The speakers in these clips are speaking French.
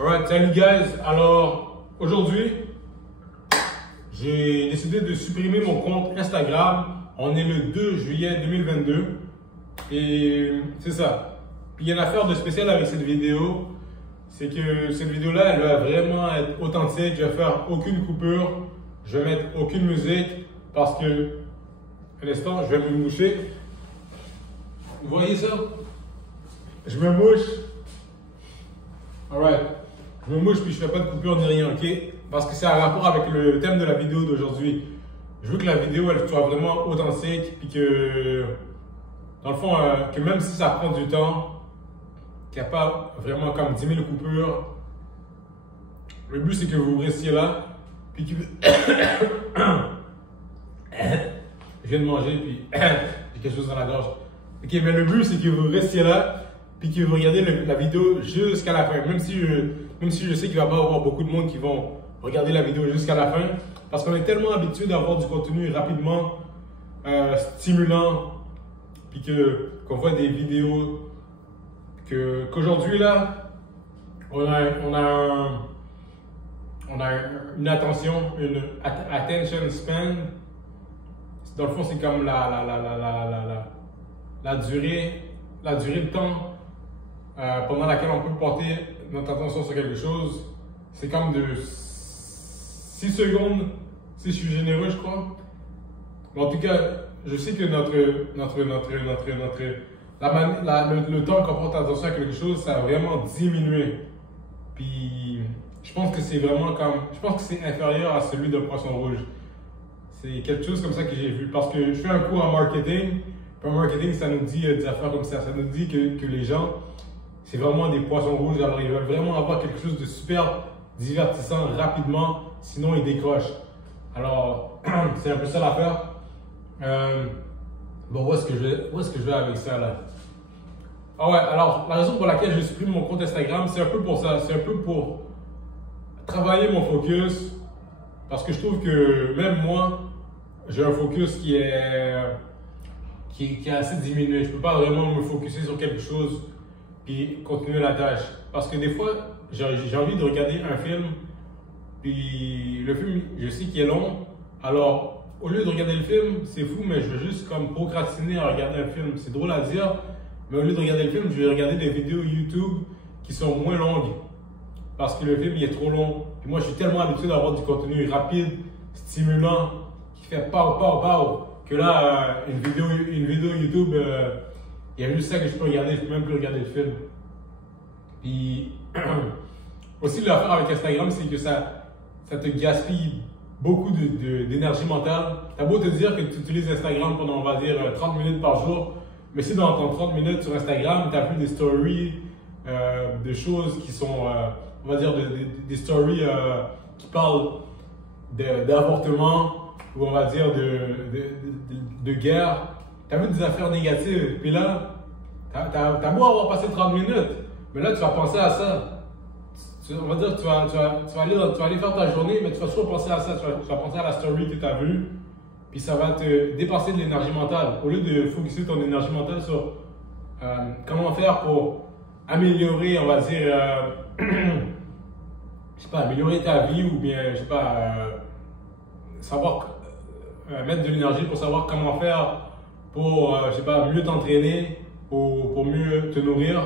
Alright, salut guys. Alors, aujourd'hui, j'ai décidé de supprimer mon compte Instagram. On est le 2 juillet 2022. Et c'est ça. Puis il y a une affaire de spécial avec cette vidéo. C'est que cette vidéo-là, elle va vraiment être authentique. Je vais faire aucune coupure. Je vais mettre aucune musique. Parce que, à l'instant, je vais me moucher. Vous voyez ça? Je me mouche. Alright. Je me mouche puis je fais pas de coupure ni rien, ok? Parce que c'est en rapport avec le thème de la vidéo d'aujourd'hui. Je veux que la vidéo elle soit vraiment authentique puis que, dans le fond, que même si ça prend du temps, qu'il n'y a pas vraiment comme 10 000 coupures, le but c'est que vous restiez là puis que... Je viens de manger puis j'ai quelque chose dans la gorge. Ok, mais le but c'est que vous restiez là puis que vous regardez la vidéo jusqu'à la fin. Même si je sais qu'il va pas y avoir beaucoup de monde qui vont regarder la vidéo jusqu'à la fin. Parce qu'on est tellement habitué d'avoir du contenu rapidement, stimulant, puis qu'on voit des vidéos, qu'aujourd'hui là, on a une attention, une attention span. Dans le fond, c'est comme la durée de temps pendant laquelle on peut porter notre attention sur quelque chose. C'est comme de 6 secondes, si je suis généreux, je crois. Mais en tout cas, je sais que le temps qu'on porte attention à quelque chose, ça a vraiment diminué. Puis, je pense que c'est vraiment je pense que c'est inférieur à celui d'un poisson rouge. C'est quelque chose comme ça que j'ai vu. Parce que je fais un cours en marketing. Puis en marketing, ça nous dit des affaires comme ça. Ça nous dit que les gens, c'est vraiment des poissons rouges. Alors, ils veulent vraiment avoir quelque chose de super divertissant rapidement. Sinon, ils décrochent. Alors, c'est un peu ça l'affaire. Bon, où est-ce que je vais avec ça, là? Ah ouais, alors, la raison pour laquelle je supprime mon compte Instagram, c'est un peu pour ça. C'est un peu pour travailler mon focus. Parce que je trouve que même moi, j'ai un focus qui est assez diminué. Je ne peux pas vraiment me focuser sur quelque chose et continuer la tâche. Parce que des fois, j'ai envie de regarder un film, puis le film, je sais qu'il est long. Alors, au lieu de regarder le film, c'est fou, mais je vais juste comme procrastiner à regarder un film. C'est drôle à dire, mais au lieu de regarder le film, je vais regarder des vidéos YouTube qui sont moins longues. Parce que le film, il est trop long. Puis moi, je suis tellement habitué d'avoir du contenu rapide, stimulant, qui fait pow, pow, pow, que là, une vidéo YouTube, il y a juste ça que je peux regarder, je peux même plus regarder le film. Puis, aussi l'affaire avec Instagram, c'est que ça te gaspille beaucoup d'énergie mentale. T'as beau te dire que tu utilises Instagram pendant, on va dire, 30 minutes par jour, mais si dans ton 30 minutes sur Instagram, tu as plus des stories, de choses qui sont, on va dire, des stories qui parlent d'avortement, ou on va dire de guerre. Tu as vu des affaires négatives, puis là, t'as beau avoir passé 30 minutes, mais là, tu vas penser à ça. On va dire que tu vas aller faire ta journée, mais tu vas toujours penser à ça. Tu vas penser à la story que tu as vue, puis ça va te dépasser de l'énergie mentale. Au lieu de focuser ton énergie mentale sur comment faire pour améliorer, on va dire, je sais pas, améliorer ta vie ou bien, je sais pas, savoir mettre de l'énergie pour savoir comment faire pour, je sais pas, mieux t'entraîner ou pour mieux te nourrir.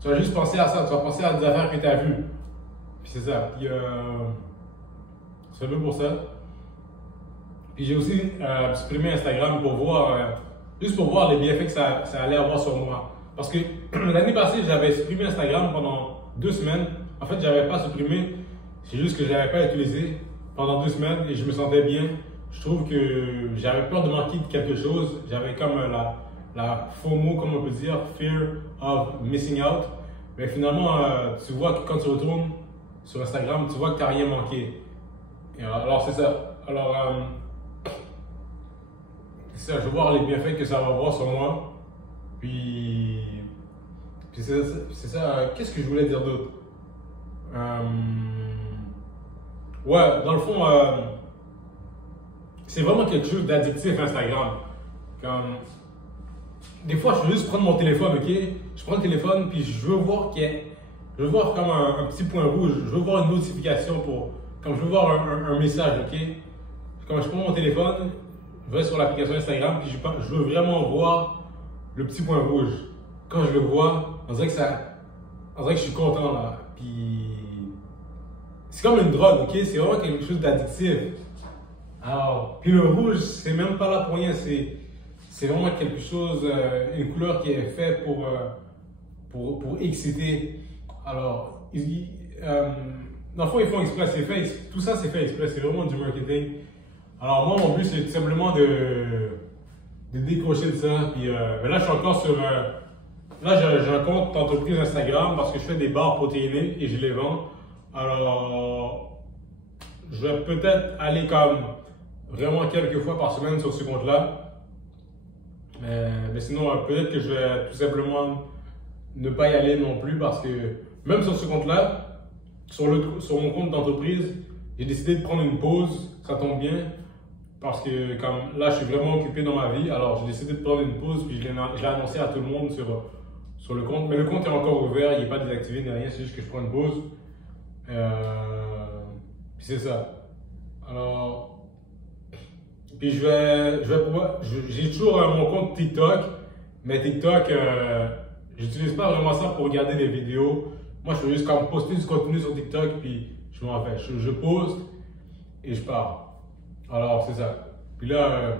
Tu vas juste penser à ça, tu vas penser à des affaires que tu as vues. Puis c'est ça. Puis c'est un peu pour ça. Puis j'ai aussi supprimé Instagram pour voir, juste pour voir les bienfaits que ça allait avoir sur moi. Parce que l'année passée, j'avais supprimé Instagram pendant 2 semaines. En fait, j'avais pas supprimé, c'est juste que je l'avais pas utilisé pendant 2 semaines et je me sentais bien. Je trouve que j'avais peur de manquer de quelque chose. J'avais comme la FOMO, comme on peut dire, Fear of Missing Out. Mais finalement, tu vois que quand tu retournes sur Instagram, tu vois que tu n'as rien manqué. Et alors, c'est ça. Alors, c'est ça, je veux voir les bienfaits que ça va avoir sur moi. Puis c'est ça. Qu'est-ce que je voulais dire d'autre? Ouais, dans le fond, c'est vraiment quelque chose d'addictif Instagram. Comme, des fois, je veux juste prendre mon téléphone, ok? Je prends le téléphone, puis je veux voir qu'il je veux voir comme un petit point rouge, je veux voir une notification comme je veux voir un message, ok? Quand je prends mon téléphone, je vais sur l'application Instagram, puis je veux vraiment voir le petit point rouge. Quand je le vois, on dirait que je suis content là. Puis c'est comme une drogue, ok? C'est vraiment quelque chose d'addictif. Alors, puis le rouge, c'est même pas là pour rien, c'est vraiment quelque chose, une couleur qui est faite pour exciter. Alors, dans le fond, ils font exprès, tout ça c'est fait exprès, c'est vraiment du marketing. Alors moi, mon but, c'est tout simplement de décrocher de ça. Puis, mais là, je suis encore sur... là, j'ai un compte d'entreprise Instagram parce que je fais des barres protéinées et je les vends. Alors, je vais peut-être aller comme vraiment quelques fois par semaine sur ce compte-là. Mais sinon, peut-être que je vais tout simplement ne pas y aller non plus parce que même sur ce compte-là, sur mon compte d'entreprise, j'ai décidé de prendre une pause. Ça tombe bien. Parce que comme là, je suis vraiment occupé dans ma vie, alors j'ai décidé de prendre une pause, puis je l'ai annoncé à tout le monde sur le compte. Mais le compte est encore ouvert, il n'est pas désactivé ni rien, c'est juste que je prends une pause. Puis c'est ça. Alors, puis j'ai toujours mon compte TikTok, mais TikTok, j'utilise pas vraiment ça pour regarder des vidéos. Moi, je fais juste comme poster du contenu sur TikTok, puis je m'en vais. Je poste et je pars. Alors, c'est ça. Puis là,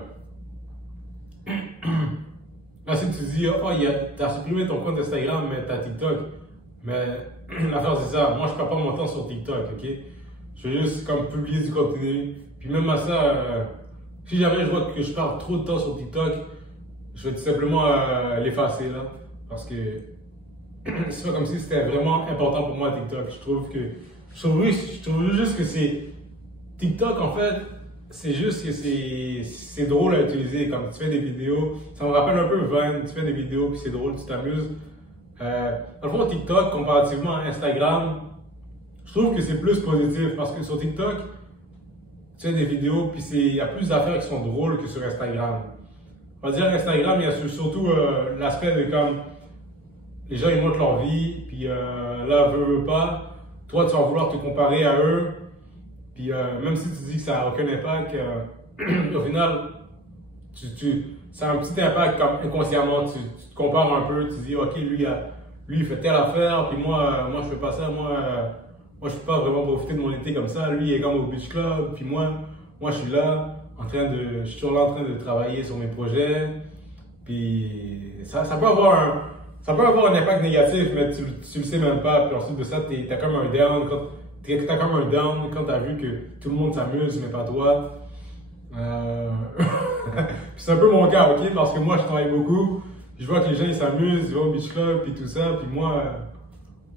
là, si tu dis, oh, t'as supprimé ton compte Instagram, mais t'as TikTok. Mais l'affaire, c'est ça. Moi, je perds pas mon temps sur TikTok, ok? Je vais juste comme publier du contenu. Puis même à ça, si jamais je vois que je perds trop de temps sur TikTok, je vais tout simplement l'effacer, là. Parce que c'est pas comme si c'était vraiment important pour moi, TikTok. Je trouve juste que c'est... TikTok, en fait, c'est juste que c'est drôle à utiliser. Comme tu fais des vidéos, ça me rappelle un peu Vine, tu fais des vidéos puis c'est drôle, tu t'amuses. Dans le fond, TikTok, comparativement à Instagram, je trouve que c'est plus positif parce que sur TikTok, tu fais des vidéos puis il y a plus d'affaires qui sont drôles que sur Instagram. On va dire Instagram, il y a surtout l'aspect de comme les gens ils montrent leur vie, puis là, veux pas, toi tu vas vouloir te comparer à eux. Puis même si tu dis que ça n'a aucun impact, au final, ça a un petit impact comme inconsciemment. Tu te compares un peu, tu dis, ok, lui il fait telle affaire, puis moi je fais pas ça, moi je peux pas vraiment profiter de mon été comme ça. Lui il est comme au beach club, puis moi je suis là, je suis toujours là en train de travailler sur mes projets. Puis ça peut avoir un impact négatif, mais tu le sais même pas. Puis ensuite de ça, t'as comme un down. T'as comme un down quand t'as vu que tout le monde s'amuse, mais pas toi. C'est un peu mon cas, ok? Parce que moi, je travaille beaucoup. Je vois que les gens ils s'amusent, ils vont au beach club, puis tout ça. Puis moi,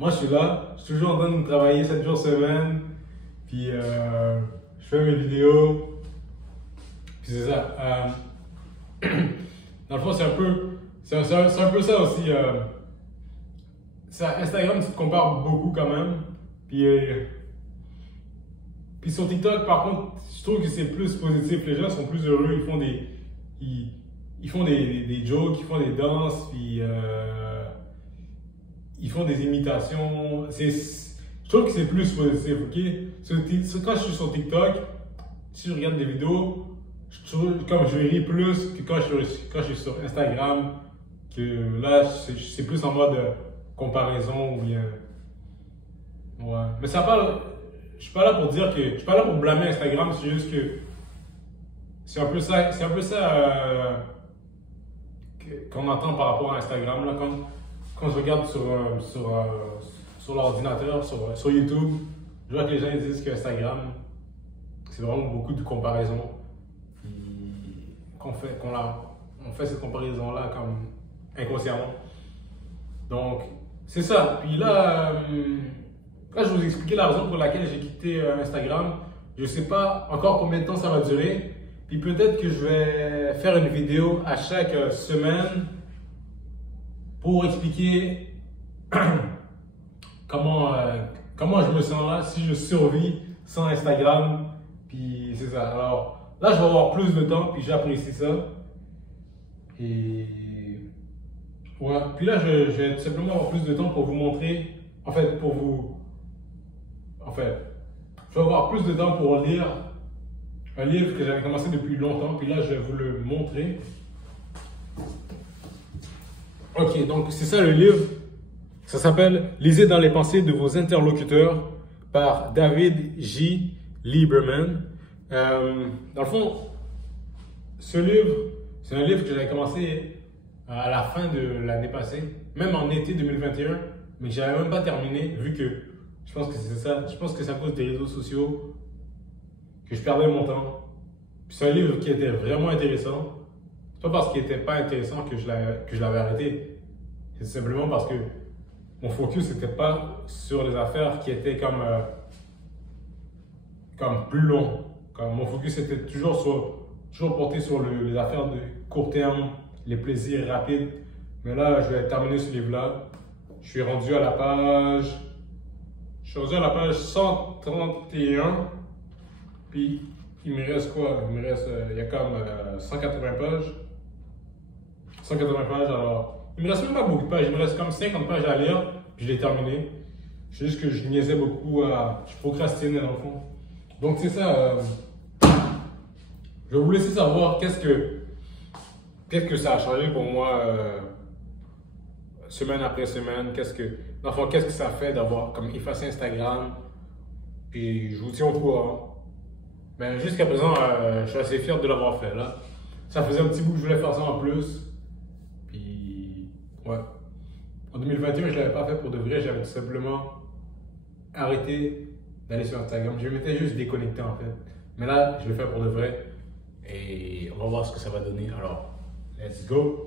je suis là. Je suis toujours en train de travailler 7 jours semaine. Puis je fais mes vidéos. Puis c'est ça. Dans le fond, c'est un peu ça aussi. Instagram, tu te compares beaucoup quand même. Puis sur TikTok, par contre, je trouve que c'est plus positif. Les gens sont plus heureux, ils font des jokes, ils font des danses, puis ils font des imitations. Je trouve que c'est plus positif, ok? Quand je suis sur TikTok, si je regarde des vidéos, je ris plus que quand je suis sur Instagram, que là, c'est plus en mode comparaison ou bien... Ouais. Mais je suis pas là pour dire que... Je suis pas là pour blâmer Instagram, c'est juste que... C'est un peu ça qu'on entend par rapport à Instagram. Là, quand je regarde sur l'ordinateur, sur YouTube, je vois que les gens ils disent qu'Instagram, c'est vraiment beaucoup de comparaison. On fait cette comparaison-là comme inconsciemment. Donc, c'est ça. Puis là, je vais vous expliquer la raison pour laquelle j'ai quitté Instagram. Je ne sais pas encore combien de temps ça va durer. Puis peut-être que je vais faire une vidéo à chaque semaine pour expliquer comment je me sens là, si je survis sans Instagram. Puis c'est ça. Alors là, je vais avoir plus de temps, puis j'apprécie ça. Et ouais. Puis là, je vais tout simplement avoir plus de temps pour vous montrer en fait, pour vous, en fait, je vais avoir plus de temps pour lire un livre que j'avais commencé depuis longtemps, puis là, je vais vous le montrer. Ok, donc c'est ça le livre. Ça s'appelle « Lisez dans les pensées de vos interlocuteurs » par David J. Lieberman. Dans le fond, ce livre, c'est un livre que j'avais commencé à la fin de l'année passée, même en été 2021, mais que je n'avais même pas terminé, vu que je pense que c'est ça, je pense que c'est à cause des réseaux sociaux que je perdais mon temps. Puis c'est un livre qui était vraiment intéressant. C'est pas parce qu'il n'était pas intéressant que je l'avais arrêté. C'est simplement parce que mon focus n'était pas sur les affaires qui étaient comme plus long. Comme mon focus était toujours porté sur les affaires de court terme, les plaisirs rapides. Mais là, je vais terminer ce livre-là. Je suis rendu à la page 131. Puis il me reste quoi? Il y a comme 180 pages. 180 pages, alors il me reste même pas beaucoup de pages, il me reste comme 50 pages à lire, puis je l'ai terminé. C'est juste que je niaisais beaucoup je procrastinais dans le fond. Donc c'est ça, je vais vous laisser savoir qu'est-ce que ça a changé pour moi semaine après semaine, qu'est-ce que ça fait d'avoir comme effacé Instagram, puis je vous tiens au courant. Mais jusqu'à présent, je suis assez fier de l'avoir fait là. Ça faisait un petit bout que je voulais faire ça en plus. Puis, ouais. En 2021, je ne l'avais pas fait pour de vrai. J'avais tout simplement arrêté d'aller sur Instagram. Je m'étais juste déconnecté en fait. Mais là, je le fais pour de vrai. Et on va voir ce que ça va donner. Alors, let's go!